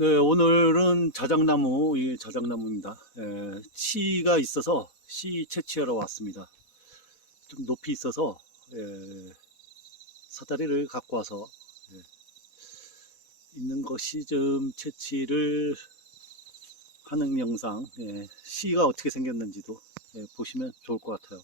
네, 오늘은 자작나무, 이 자작나무입니다. 씨가 있어서 씨 채취하러 왔습니다. 좀 높이 있어서 사다리를 갖고 와서 있는 것이 좀 채취를 하는 영상, 씨가 어떻게 생겼는지도 보시면 좋을 것 같아요.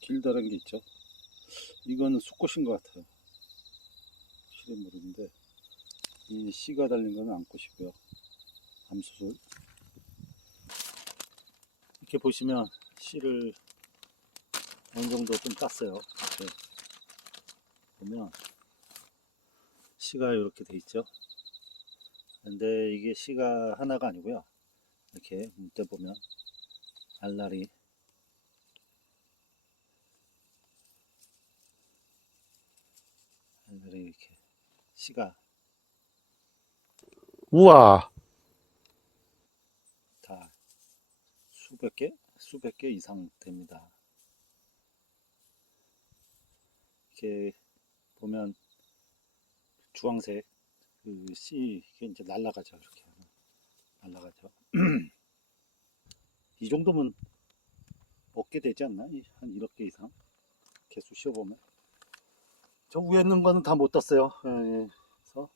길다란 게 있죠. 이거는 수꽃인 것 같아요. 실은 모르는데 이 씨가 달린 거는 암꽃이고요. 암수술. 이렇게 보시면 씨를 어느 정도 좀 땄어요. 이렇게 보면 씨가 이렇게 돼 있죠. 근데 이게 씨가 하나가 아니고요. 이렇게 문대 보면 알알이 이렇게 씨가 우와, 다 수백 개 이상 됩니다. 이렇게 보면 주황색 그 씨 이게 이제 날아가죠. 이렇게 날아가죠. 이 정도면 얻게 되지 않나? 한 1억 개 이상 개수 씌워보면. 저 위에 있는 거는 다 못 땄어요. 그래서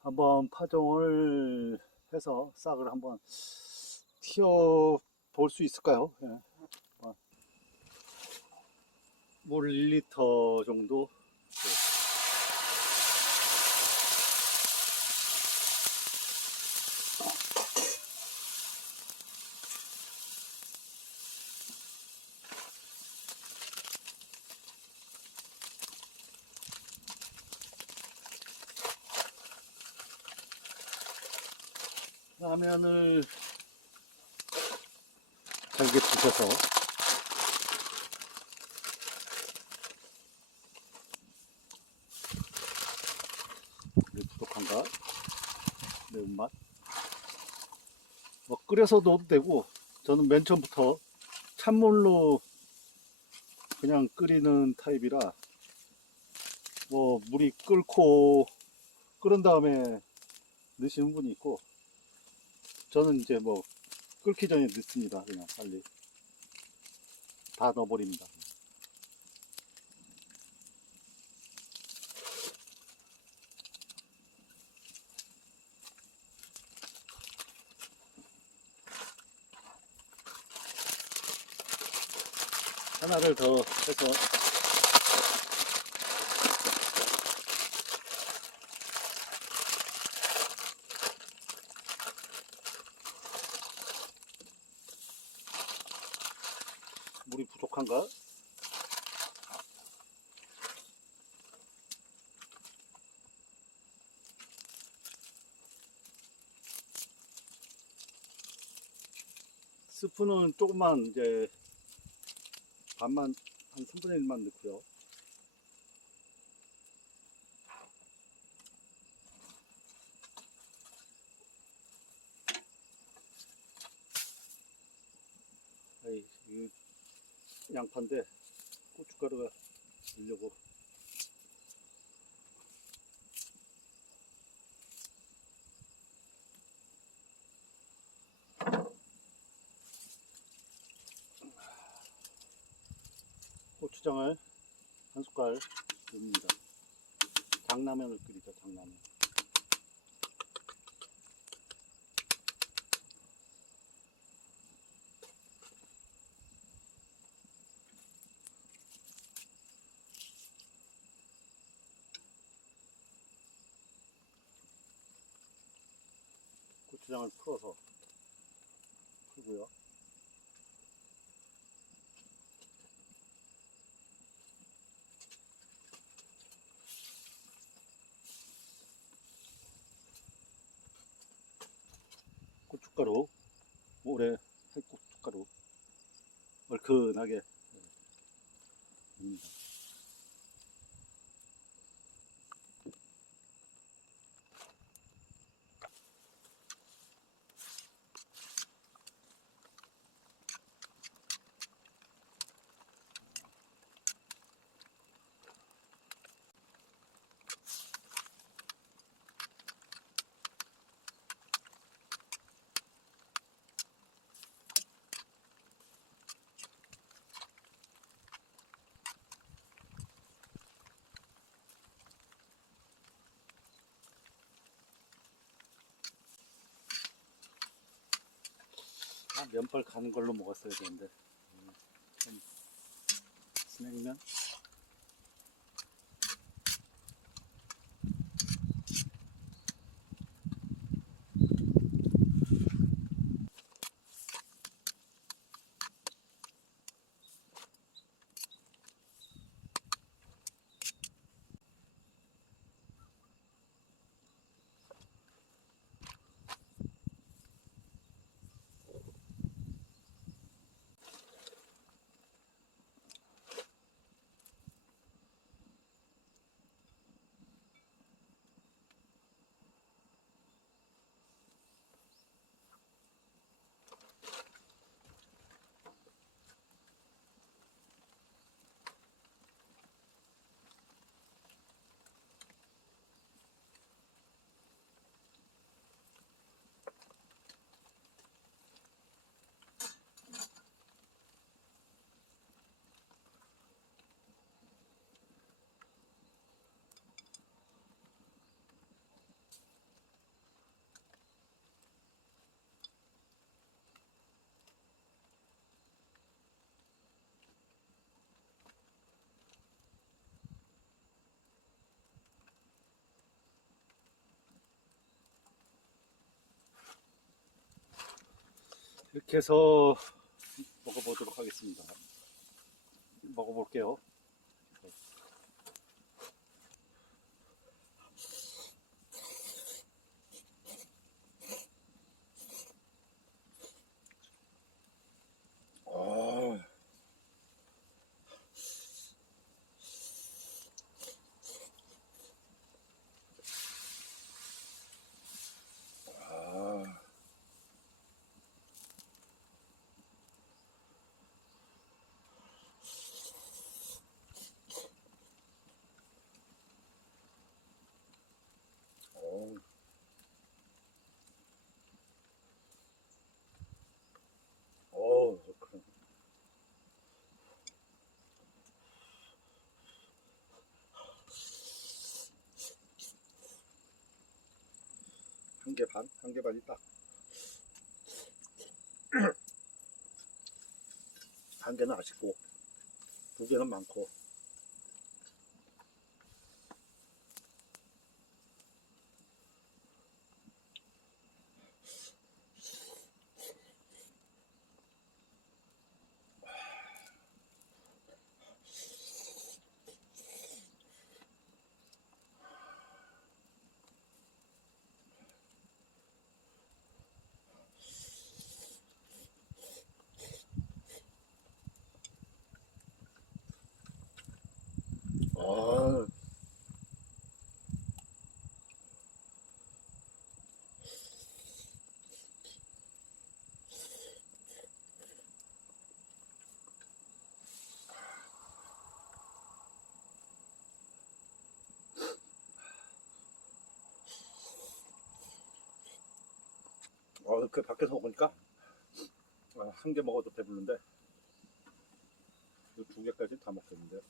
한번 파종을 해서 싹을 한번 튀어 볼 수 있을까요? 물 1리터 정도. 라면을 잘게 부셔서 부족한가? 매운맛. 뭐 끓여서 넣어도 되고 저는 맨 처음부터 찬물로 그냥 끓이는 타입이라 뭐 물이 끓은 다음에 넣으시는 분이 있고 저는 이제 뭐 끓기 전에 넣습니다. 그냥 빨리 다 넣어버립니다. 하나를 더 해서 물이 부족한가? 스프는 조금만 이제 반만 한 3분의 1만 넣고요. 이 양파인데 고춧가루가 넣으려고. 고추장을 한 숟갈 넣습니다. 장라면을 끓이죠, 장라면. 고추장을 풀고요. 고춧가루, 오래 고춧가루 얼큰하게 넣습니다. 면발 가는 걸로 먹었어야 되는데 좀 스낵면. 이렇게 해서 먹어보도록 하겠습니다. 먹어볼게요. 한 개 반이 딱. 한 개는 아쉽고, 두 개는 많고. 그 밖에서 먹으니까 한 개 먹어도 배부른데 이 두 개까지 다 먹겠는데.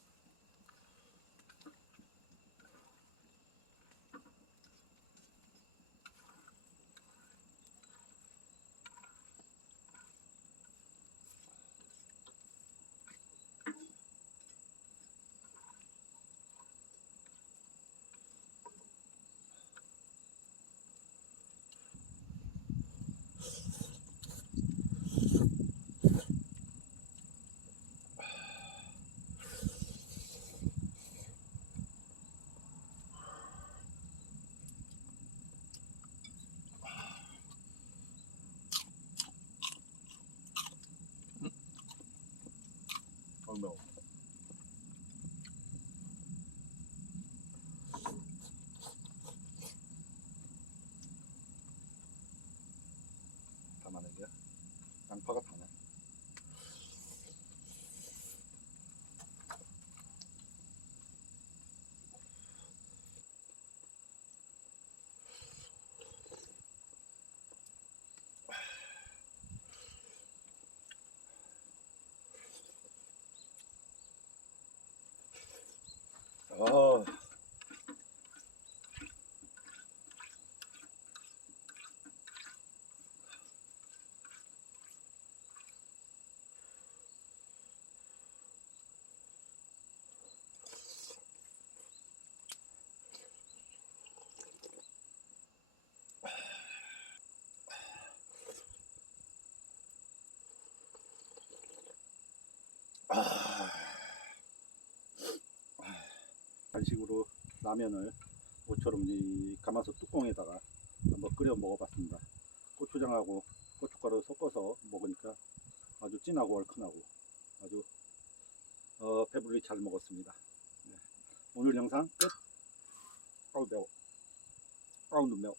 매워. 담아내 게 양파가 다네. 아, 간식으로 라면을 모처럼 이 가마솥 뚜껑에다가 한번 끓여 먹어봤습니다. 고추장하고 고춧가루 섞어서 먹으니까 아주 진하고 얼큰하고 아주 배불리 잘 먹었습니다. 네. 오늘 영상 끝. 아우 매워. 아우 눈 매워.